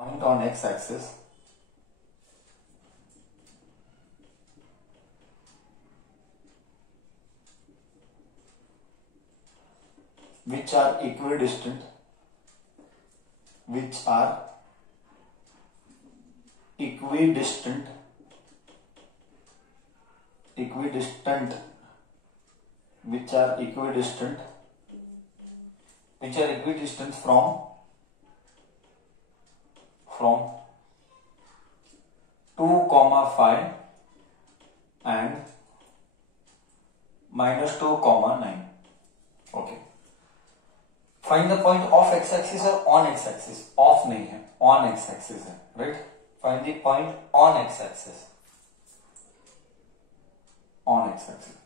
Point on x-axis which are equidistant which are equidistant from 2,5 and -2,9. Okay. Find the point off x-axis or on x-axis. Off नहीं है, on x-axis है, right? Find the point on x-axis. On x-axis.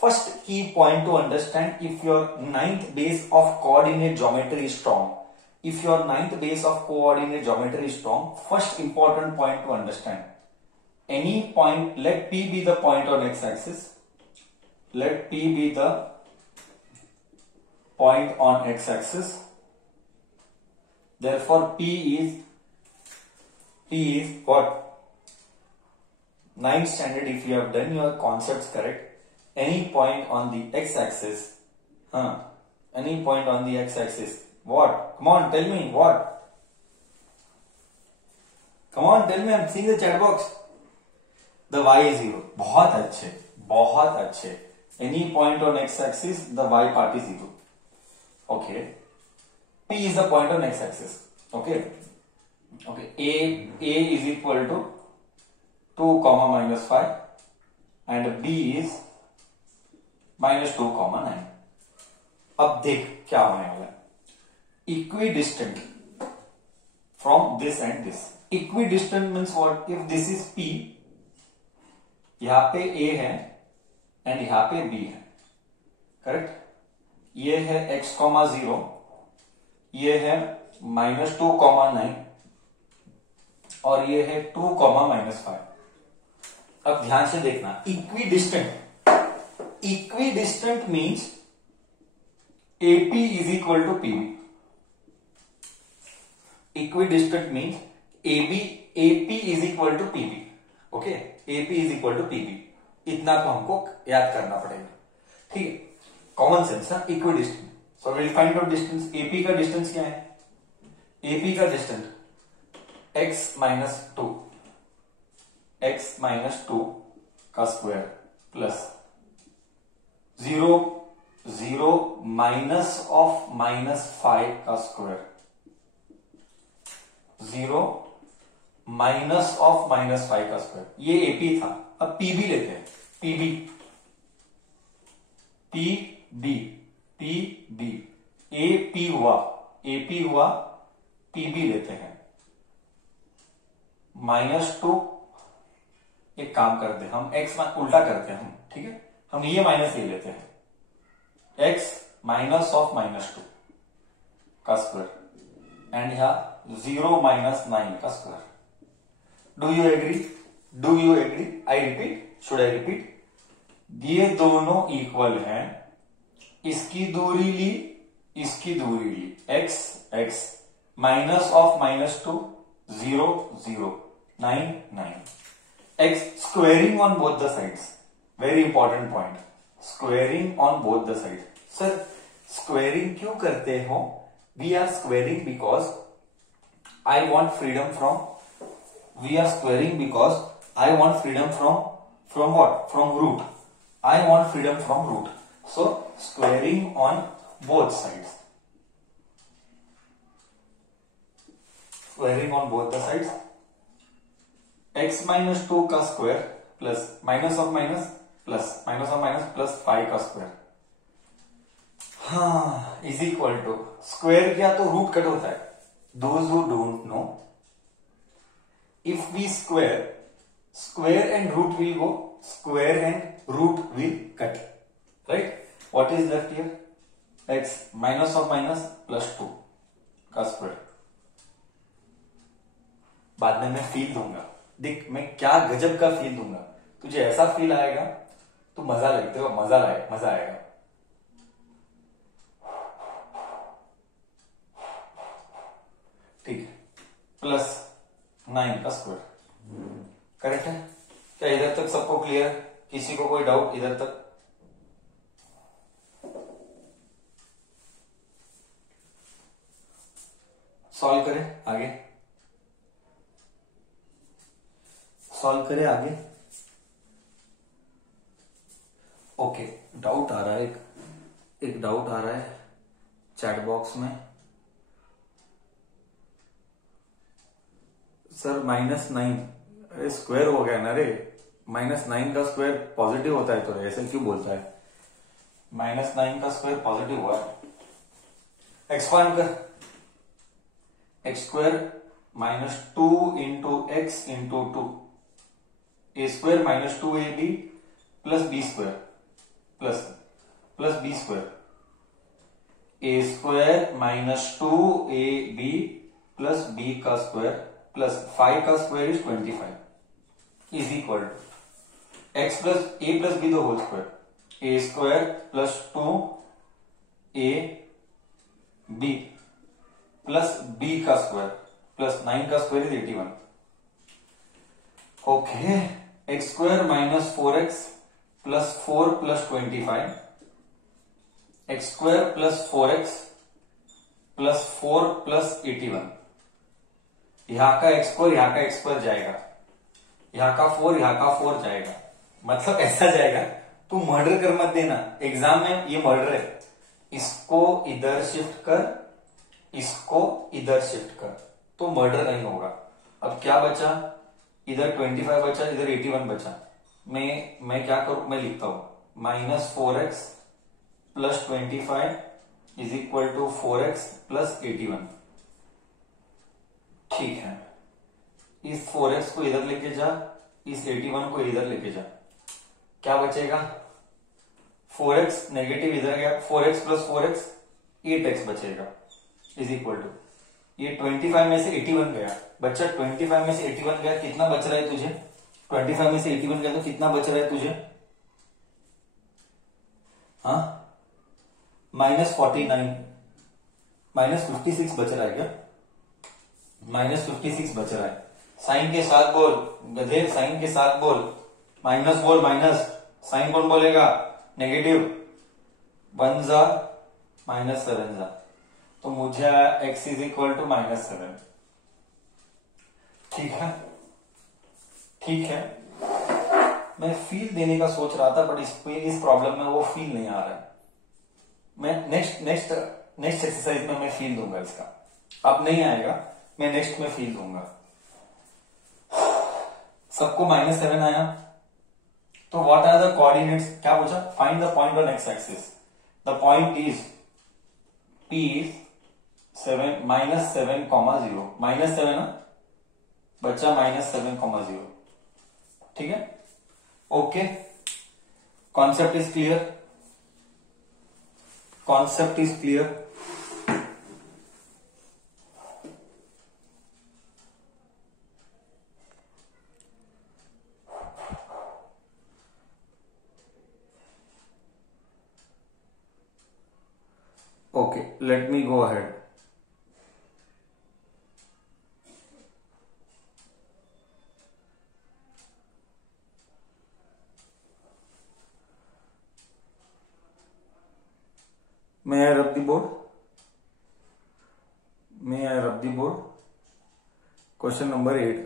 First key point to understand if your ninth base of coordinate geometry is strong. If your ninth base of coordinate geometry is strong, first important point to understand. Any point, let P be the point on x-axis. Let P be the point on x-axis. Therefore, P is what? Ninth standard, if you have done your concepts correct, any point on the x-axis, any point on the x-axis, what? Come on, tell me, what? Come on, tell me, I'm seeing the chat box. The y is 0. बहुत अच्छे, बहुत अच्छे. Any point on x-axis, the y part is 0. Okay. P is the point on x-axis. Okay. Okay. A is equal to 2, -5 and B is -2, 9. अब देख क्या होने वाला है. Equidistant from this and this. Equidistant means what? If this is P, यहां पे A है and यहां पे B है, करेक्ट? ये है x, 0, ये है -2, 9 और ये है 2, -5. अब ध्यान से देखना, equidistant means AP is equal to PB. Equidistant means AP is equal to PB. Okay, AP is equal to PB. इतना तो हमको याद करना पड़ेगा, ठीक है? कॉमन सेंस है. Equidistant. So will find out distance. AP का डिस्टेंस क्या है? AP का डिस्टेंस x - 2 का स्क्वायर प्लस 0 माइनस ऑफ -5 का स्क्वायर, 0 माइनस ऑफ -5 का स्क्वायर. ये AP था. अब PB लेते हैं. PB AP हुआ, PB लेते हैं. -2. एक काम करते हैं, हम x उल्टा करते हैं हम, ठीक है? हम ये माइनस ये लेते हैं. x माइनस ऑफ -2 का स्क्वायर एंड यहां 0 - 9 का square. Do you agree? I repeat, should I repeat? ये दोनों इक्वल हैं. इसकी दूरी ली, x minus of -2 0 9 x squaring on both the sides. Very important point, squaring on both the side. Sir squaring क्यों करते हो? We are squaring because I want freedom from. We are squaring because I want freedom from what? From root. I want freedom from root. So squaring on both sides. Squaring on both the sides. x - 2 का square plus minus of minus plus 5 का square, is equal to square किया तो root cut होता है. Those who don't know, if we square and root will go, square and root will cut, right? What is left here? x minus of minus plus 2 का square. बाद में मैं feel दूंगा. देख मैं क्या गजब का फील दूंगा. तुझे ऐसा फील आएगा तो मजा आएगा. ठीक है. प्लस 9 का स्क्वायर। करेक्ट है क्या? इधर तक सबको क्लियर? किसी को कोई डाउट इधर तक? सॉल्व करें आगे, सॉल्व करें आगे। ओके, डाउट आ रहा है, एक डाउट आ रहा है चैट बॉक्स में। सर -9 स्क्वायर हो गया ना रे, -9 का स्क्वायर पॉजिटिव होता है तो ऐसे क्यों बोलता है? -9 का स्क्वायर पॉजिटिव हुआ है। एक्सपांड कर, x square -2 into x into 2 a square -2ab plus b square plus b square a square -2ab plus b का स्क्वायर प्लस 5 का square is 25 is equal to x plus a plus b the whole square a square plus 2 a b plus b का square plus 9 का square is 81। Okay, x square -4x plus 4 plus 25 x square plus 4x plus 4 plus 81। यहां का x square यहां का x square जाएगा, यहां का 4 यहां का 4 जाएगा, मतलब ऐसा जाएगा। तू मर्डर कर मत देना, एग्जाम में ये मर्डर है। इसको इधर शिफ्ट कर, इसको इधर शिफ्ट कर, तो मर्डर नहीं होगा। अब क्या बचा? इधर 25 बचा, इधर 81 बचा। मैं क्या करूं? मैं लिखता हूं -4x plus 25 is equal to 4x plus 81। ठीक है, इस 4x को इधर लेके जा, इस 81 को इधर लेके जा, क्या बचेगा? 4x नेगेटिव इधर गया, 4x प्लस 4x 8x बचेगा इज इक्वल टू ये 25 में से 81 गया, बच्चा 25 में से 81 गया, कितना बच रहा है तुझे? 25 में से 81 गया तो कितना बच रहा है तुझे? हाँ, -49 -56 बच रहा है क्या? -56 बच रहा है। साइन के साथ बोल गधे, साइन के साथ बोल, माइनस बोल, माइनस। साइन कौन बोलेगा? नेगेटिव। 1 जा -7 जा, तो मुझे x इज इक्वल टू -7। ठीक है, ठीक है। मैं फील देने का सोच रहा था, बट इस प्रॉब्लम में वो फील नहीं आ रहा है। मैं नेक्स्ट एक्सरसाइज में मैं फील दूंगा इसका। अब नहीं आएगा, मैं नेक्स्ट में फील दूंगा। सबको -7 आया, तो व्हाट आर द कोऑर्डिनेट्स? क्या पूछा? Find the point on x axis. The point is P is 7 -7, 0 -7 ना बच्चा, -7, 0। ठीक है, okay. Concept is clear, concept is clear. Okay, let me go ahead. May I rub the board? May I rub the board? Question number 8.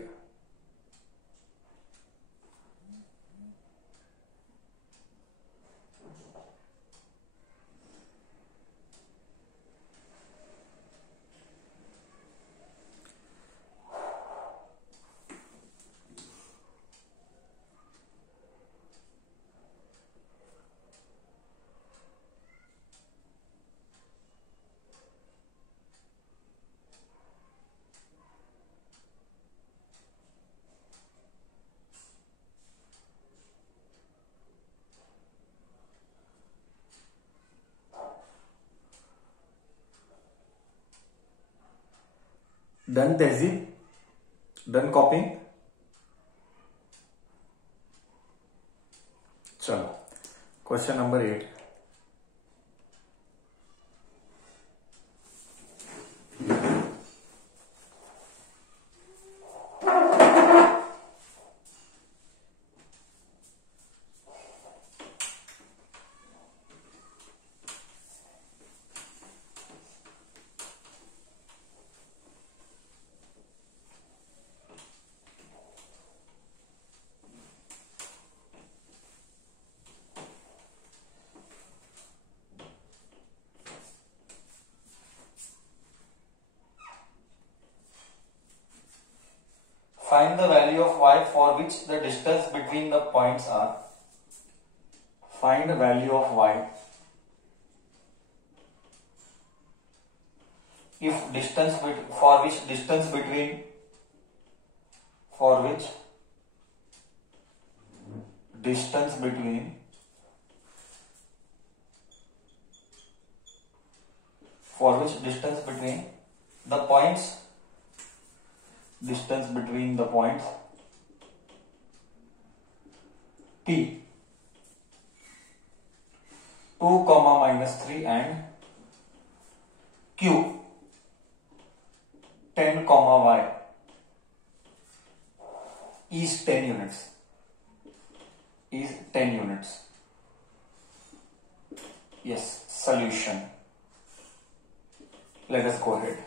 Done तहजीब? Done कॉपिंग? चलो, question number 8। Find the value of y for which the distance between the points are. Find the value of y if distance for which distance between the points P 2, -3 and Q 10, y is 10 units. Yes, solution. Let us go ahead.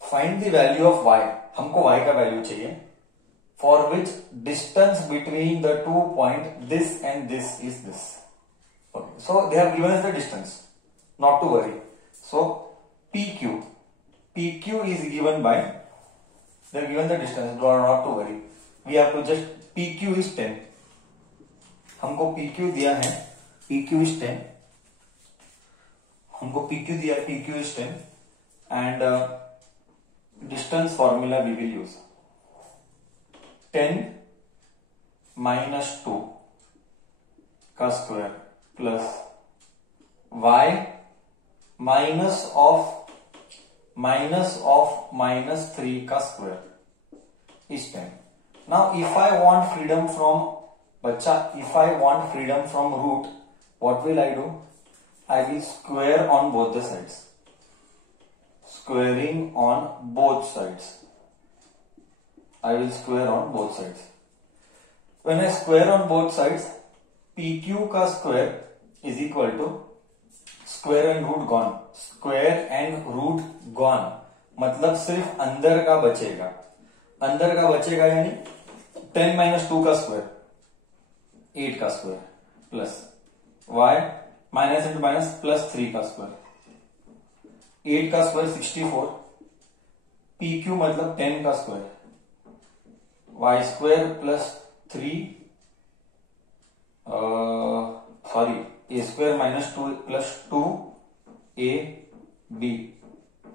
Find the value of y. हमको y का value चाहिए for which distance between the 2 points this and this is this. Okay, so they have given us the distance, not to worry. So PQ is given by, they are given the distance, not to worry. We have to just, PQ is 10. हमको PQ दिया है, PQ is 10. हमको PQ दिया है, PQ is 10 and distance formula we will use 10 - 2 का square plus y minus of -3 का square is 10. Now if I want freedom from root, what will I do? I will square on both the sides. Squaring on both sides. I will square on both sides. When I square on both sides, PQ का square is equal to square and root gone. Square and root gone. मतलब सिर्फ अंदर का बचेगा. अंदर का बचेगा यानी 10 - 2 का स्क्वायर 8 का square plus y minus into minus plus 3 का स्क्वायर 8 का स्क्वायर 64 PQ मतलब 10 का square y square plus 3 a square minus 2 plus 2 ab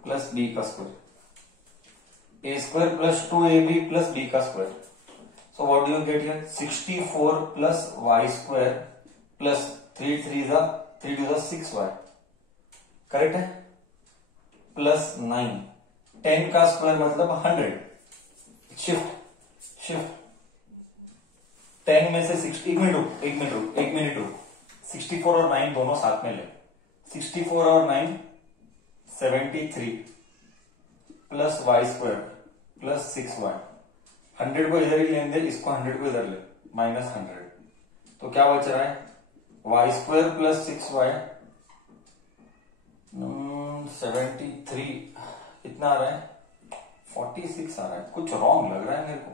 plus b का square a square plus 2ab plus b का square. So what do you get here? 64 plus y square plus 3 to the 6y. Correct है? Plus 9. 10 का square मतलब 100. Shift 10 में से 60. एक minute रुक 64 और 9 दोनों साथ में ले. 64 और 9 73 plus y square plus 6y. 100 को इधर ही लेने दे, इसको 100 को इधर ले, -100. तो क्या बच रहा है? y स्क्वायर प्लस 6y 73 कितना आ रहा है? 46 आ रहा है. कुछ रॉन्ग लग रहा है मेरे को.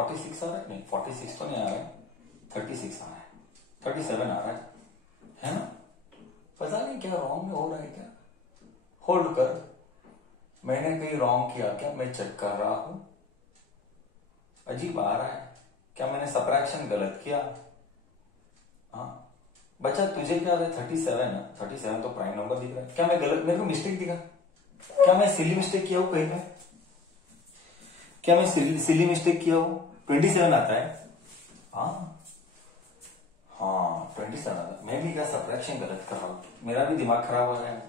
46 आ रहा है? नहीं, 46 तो नहीं आ रहा है. 36 आ रहा है. 37 आ रहा है ना? पता नहीं क्या रॉन्ग में हो रहा है. क्या होल्ड कर, मैंने कहीं रॉन्ग किया क्या? मैं चेक कर रहा हूं. अजीब आ रहा है. क्या मैंने सबट्रैक्शन गलत किया? हाँ बच्चा, तुझे क्या है? 37 है. 37 तो प्राइम नंबर दिख रहा है. क्या मैं गलत, मेरे को मिस्टेक दिखा? क्या मैं सिली मिस्टेक किया हूं कहीं पे? क्या मैं सिली मिस्टेक किया हूं? 27 आता है. हाँ 27 आता है. मैं भी क्या सबट्रैक्शन गलत कर रहा हूं? मेरा भी दिमाग खराब हो रहा है.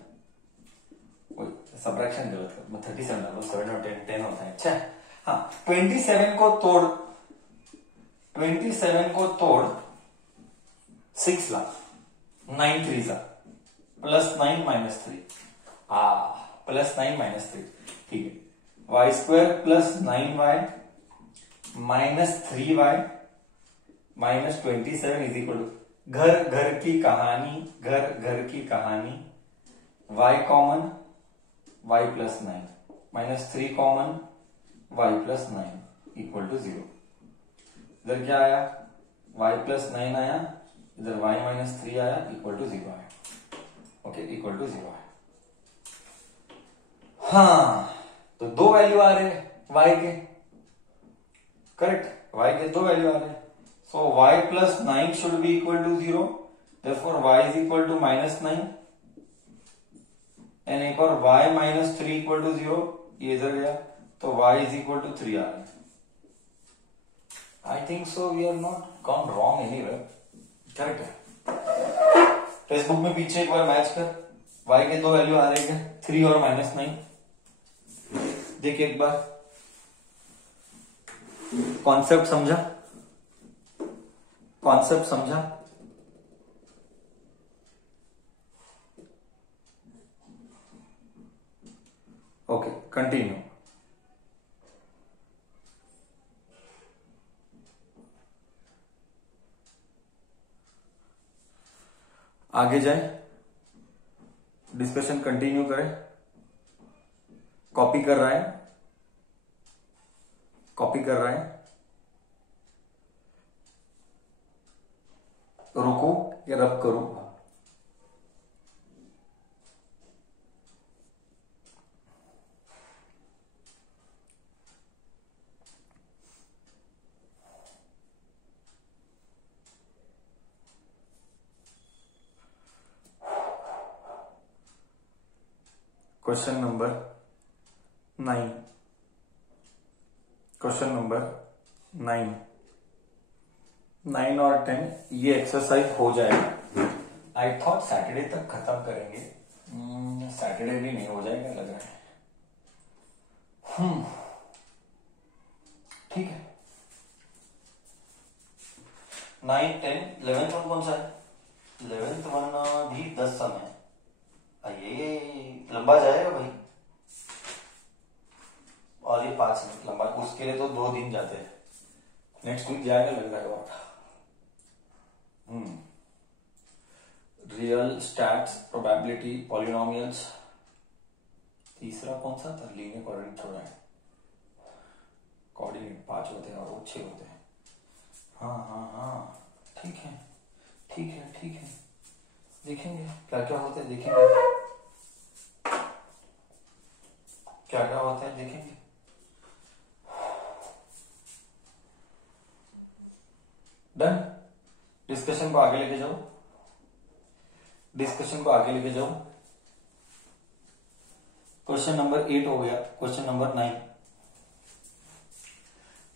सबट्रैक्शन गलत कर, मैं 37 डालो, 7 और 10 होता है. अच्छा हाँ, 27 को तोड़ 6 ला, 9 3 प्लस 9 माइनस 3 प्लस 9 माइनस 3. ठीक है. y square plus 9y minus 3y minus 27 is equal to घर की कहानी y common y plus 9 minus 3 common y plus 9 equal to 0. इधर क्या आया? y प्लस 9 आया, इधर y माइनस 3 आया, इक्वल टू 0 आया. ओके, इक्वल टू 0 है. हाँ, तो दो वैल्यू आ रहे हैं y के. करेक्ट, y के दो वैल्यू आ रहे हैं, so y plus 9 should be equal to 0, therefore y is equal to -9 and एक और y माइनस 3 इक्वल टू 0, ये इधर गया तो y इज इक्वल टू 3 आ रहा है. I think so we are not gone wrong anywhere. Correct है. टेक्स्ट बुक में पीछे एक बार मैच कर, y के दो वैल्यू आ रहे हैं 3 और -9. देखिए एक बार, कॉन्सेप्ट समझा, कॉन्सेप्ट समझा. Okay, continue. आगे जाए, डिस्कशन कंटिन्यू करें. कॉपी कर रहा है, कॉपी कर रहा है, रुको या रब करूं? क्वेश्चन नंबर 9, क्वेश्चन नंबर 9, 9 और 10 ये एक्सरसाइज हो जाएगा. आई थॉट सैटरडे तक खत्म करेंगे, सैटरडे भी नहीं हो जाएगा लग रहा है. ठीक है. 9, 10, 11th वन कौन सा है? 11th वन भी 10 समय. ये लंबा जाएगा भाई, और ये 5 मिनट लंबा, उसके लिए तो 2 दिन जाते हैं. नेक्स्ट वीक जाएगा लग रहा है. और रियल, स्टैट्स, प्रोबेबिलिटी, पॉलिनोमियल्स. तीसरा कौन सा था? लीनियर कोऑर्डिनेट थोड़ा है. कोऑर्डिनेट 5 होते हैं और वो 6 होते हैं. हाँ, ठीक है, ठीक है, ठीक है. देखेंगे क्या क्या होता है, देखेंगे क्या क्या होता है, देखेंगे. डन. डिस्कशन को आगे लेके जाओ, डिस्कशन को आगे लेके जाओ. क्वेश्चन नंबर 8 हो गया. Question number 9.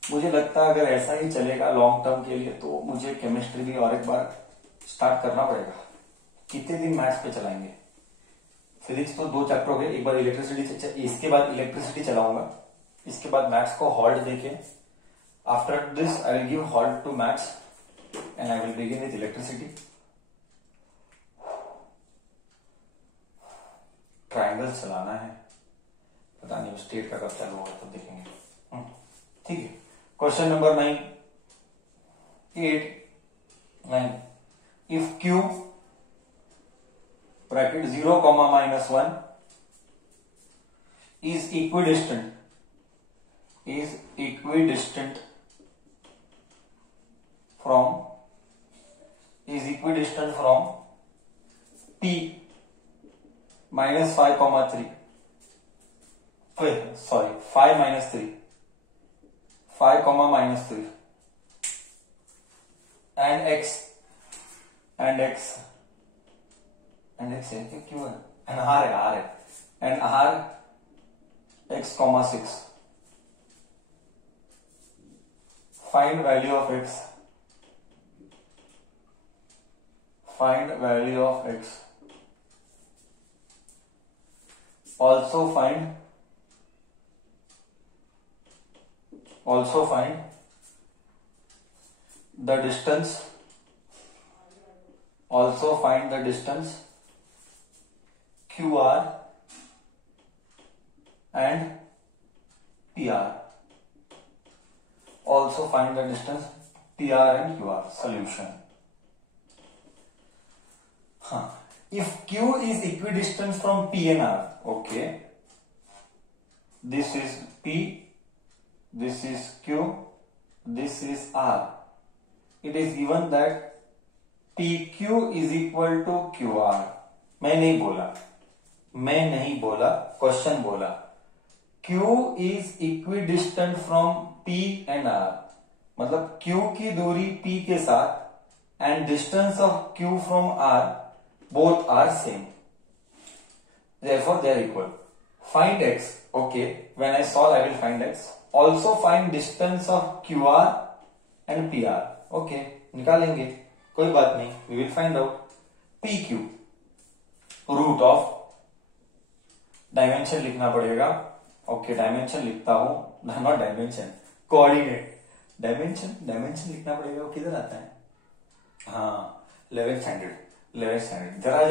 मुझे लगता है अगर ऐसा ही चलेगा लॉन्ग टर्म के लिए तो मुझे केमिस्ट्री भी और एक बार स्टार्ट करना पड़ेगा. कितने दिन मैथ्स पे चलाएंगे? फिजिक्स तो 2 चैप्टर हो गए, एक बार इलेक्ट्रिसिटी, इसके बाद इलेक्ट्रिसिटी चलाऊंगा, इसके बाद मैथ्स को हॉल्ट देके, after this I will give halt to maths and I will begin with electricity. Triangle चलाना है, पता नहीं स्टेट का कब चालू होगा तो देखेंगे. ठीक है. Question number 9, 8, 9. If Q bracket 0, -1 is equidistant from P -5, 3. Sorry, 5 - 3, 5, -3 and x है कि क्यों है? and r है and r x, 6. find value of x, find value of x. also find the distance, also find the distance QR and PR. Also find the distance PR and QR. Solution. If Q is equidistant from P and R, okay, this is P, this is Q, this is R. It is given that PQ is equal to QR. मैं नहीं बोला, question बोला. Q is equidistant from P and R. मतलब Q की दूरी P के साथ and distance of Q from R both are same, therefore they are equal. Find x. Okay, when I solve I will find x. Also find distance of QR and PR. Okay, निकालेंगे, कोई बात नहीं, we will find out. PQ root of, dimension लिखना पड़ेगा. Okay, dimension लिखता हूं, not dimension, coordinate. Dimension लिखना पड़ेगा. वो किधर आता है? हाँ, 11th स्टैंडर्ड. जरा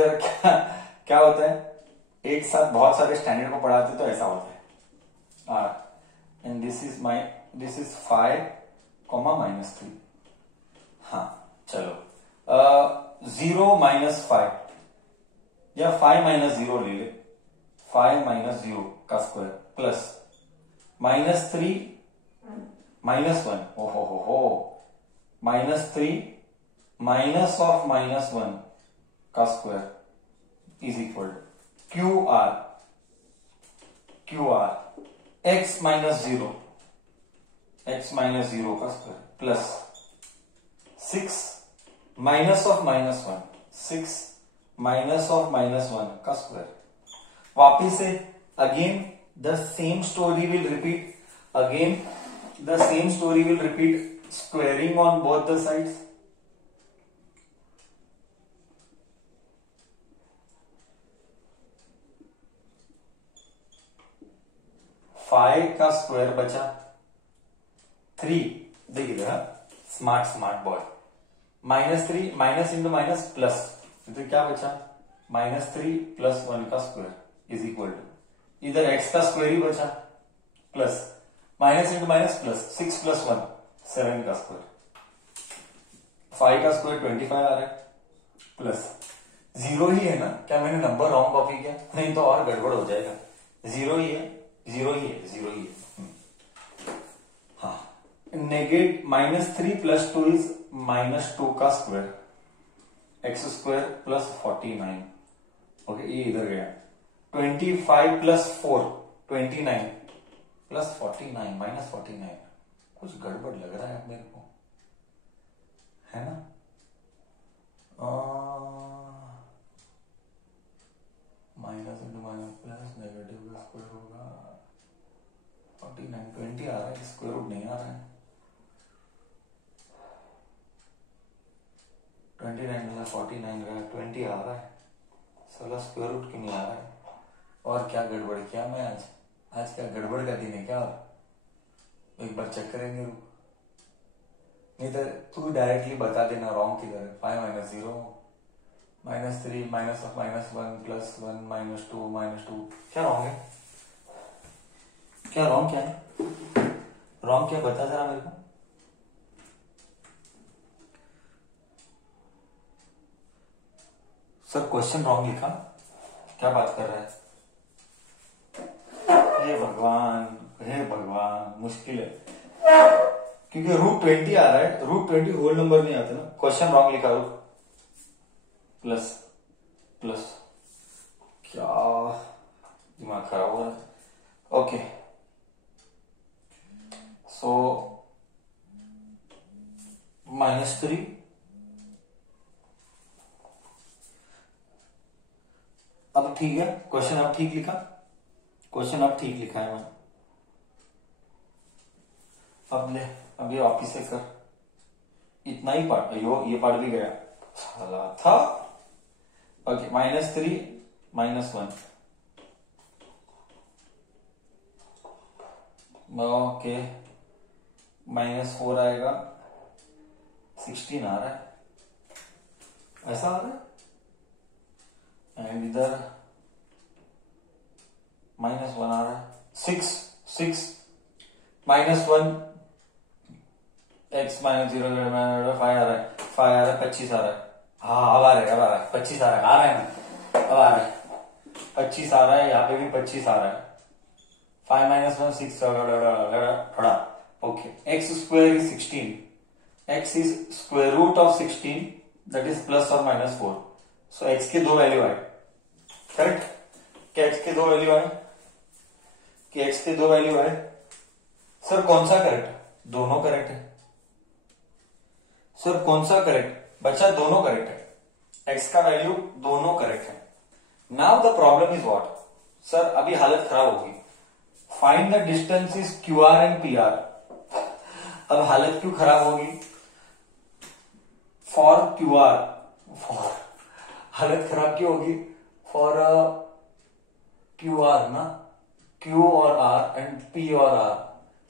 क्या होता है, एक साथ बहुत सारे स्टैंडर्ड को पढ़ाते तो ऐसा होता है. R and this is 5, -3. हाँ चलो, 0 - 5 या 5 - 0 ले ले. 5 - 0 का स्क्वायर प्लस -3 -1. हो -3 माइनस ऑफ -1 का square is equal to QR x -0 का square plus 6 minus of -1 6 minus of -1 का स्क्वायर. वापिस से again the same story will repeat, squaring on both the sides. Five का स्क्वायर बचा 3. देखिएगा, smart boy. -3 minus into minus plus, तो क्या बचा? -3 + 1 का स्क्वायर इज इक्वल टू, इधर x का स्क्वायर ही बचा, plus minus into minus plus 6 + 1 7 का स्क्वायर. 5 का स्क्वायर 25 आ रहा है, प्लस 0 ही है ना. क्या मैंने नंबर रॉन्ग कॉपी किया? नहीं तो और गड़बड़ हो जाएगा. 0 ही है. हाँ, नेगेट -3 + 2 इज -2 का स्क्वायर, x² + 49. ओके, ये इधर गया. 25 + 4 29 + 49 -49. कुछ गड़बड़ लग रहा है मेरे को, है ना? Minus into minus plus negative का स्क्वायर होगा 49. 20 आ रहा है, स्क्वायर रूट नहीं आ रहा है. 29 में 49 गया, 20 आ रहा है. साला स्क्वायर रूट क्यों नहीं आ रहा है? और क्या गड़बड़ किया मैं आज क्या गड़बड़ का दिन है क्या? एक बार चेक करेंगे, रुक. नहीं तो तू डायरेक्टली बता देना रॉन्ग किधर है. 5 - 0 -3 माइनस ऑफ -1 + 1 -2 क्या रॉन्ग है? क्या रॉन्ग क्या है? रॉन्ग क्या बता जरा मेरे को. सर क्वेश्चन रॉन्ग लिखा, क्या बात कर रहा है? हे भगवान, मुश्किल है क्योंकि √20 आ रहा है. √20 होल नंबर नहीं आता ना. क्वेश्चन रॉन्ग लिखा. प्लस क्या दिमाग खराब हो रहा है. ओके, सो -3 अब ठीक है. क्वेश्चन अब ठीक लिखा है मैंने. अब ये वापिस से कर. इतना ही पार्ट, ये पार्ट भी गया साला था. ओके, -3 -1. ओके, -4 आएगा, 16 आ रहा है, ऐसा आ रहा है. एंड इधर -1 आ रहा है. 6 -1 x -0 5 आ रहा है. 25 आ रहा है. हाँ, अब आ रहा है 25 आ रहा है ना. अब आ रहा है 25 आ रहा है. यहाँ पे भी 25 आ रहा है. 5 - 1 6 थोड़ा. Okay, x² is 16. x is square root of 16, that is +or -4. So x के 2 वैल्यू आए. करेक्ट? क्या x के 2 वैल्यू आए? कि x के 2 वैल्यू आए. सर कौन सा करेक्ट? दोनों करेक्ट है. सर कौन सा करेक्ट? बच्चा दोनों करेक्ट है, x का वैल्यू दोनों करेक्ट है। Now the problem is what? Sir अभी हालत खराब होगी। Find the distance is QR and PR। अब हालत क्यों खराब होगी? फॉर QR, फॉर हालत खराब क्यों होगी? फॉर QR ना, Q और R एंड P और R।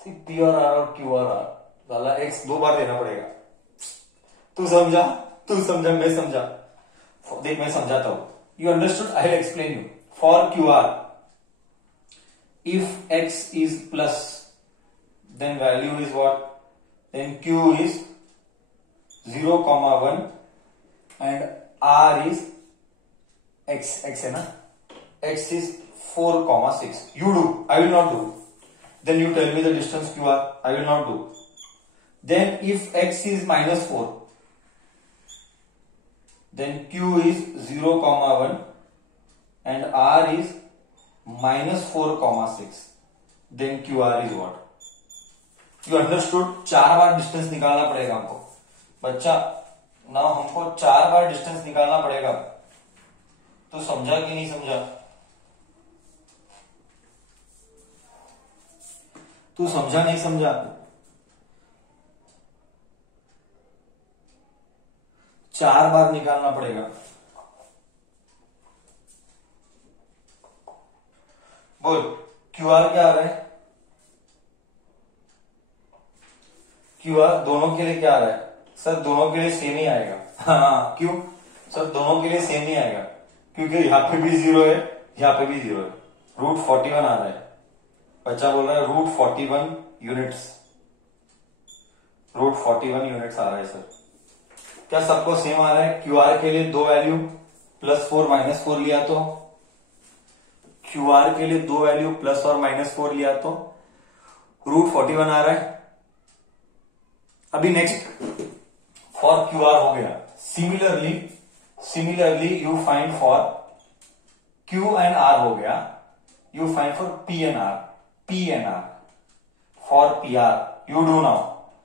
सी P और R और Q और R, साला x 2 बार देना पड़ेगा। तू समझा? तू समझा? मैं समझा? देख मैं समझाता हूं। You understood? I will explain you. For QR, if x is plus, then value is what? Then Q is 0,1 and R is x है ना, x is 4,6. You do, I will not do. Then you tell me the distance QR, I will not do. Then if x is -4, then Q is 0,1 and R is -4,6. Then QR is what? You understood? 4 bar distance निकालना पड़ेगा हमको बच्चा। ना हमको 4 बार distance निकालना पड़ेगा। तो समझा कि नहीं समझा? तू समझा नहीं समझा? 4 बार निकालना पड़ेगा। बोल QR क्या आ रहा है? QR दोनों के लिए क्या आ रहा है? सर दोनों के लिए सेम ही आएगा। हाँ क्यों? सर दोनों के लिए सेम ही आएगा क्योंकि यहाँ पे भी 0 है, यहाँ पे भी 0 है। √41 आ रहा है। बच्चा बोल रहा है √41 यूनिट्स। √41 यूनिट्स आ रहा है सर। क्या सबको सेम आ रहा है? QR के लिए 2 वैल्यू, +4 -4 लिया तो QR के लिए 2 वैल्यू प्लस और -4 लिया तो √41 आ रहा है। अभी नेक्स्ट फॉर QR हो गया। Similarly you find for Q and R हो गया। You find for P and R। For PR you do now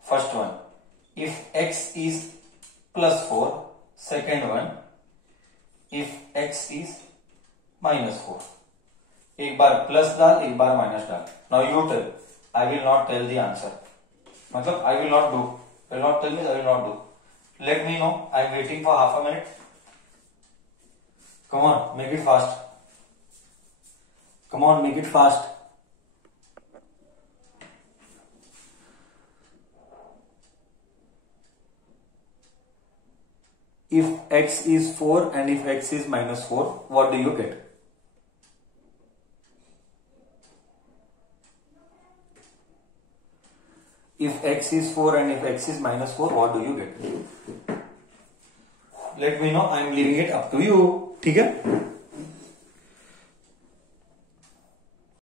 first one, if x is +4, second one if x is -4। एक बार plus डाल, एक बार minus डाल। Now you tell, I will not tell the answer, मतलब I will not do, will not tell me, I will not do. Let me know, I am waiting for half a minute. Come on, make it fast, come on, make it fast. If x is 4 and if x is -4, what do you get? If x is 4 and if x is -4, what do you get? Let me know, I am leaving it up to you. ठीक है?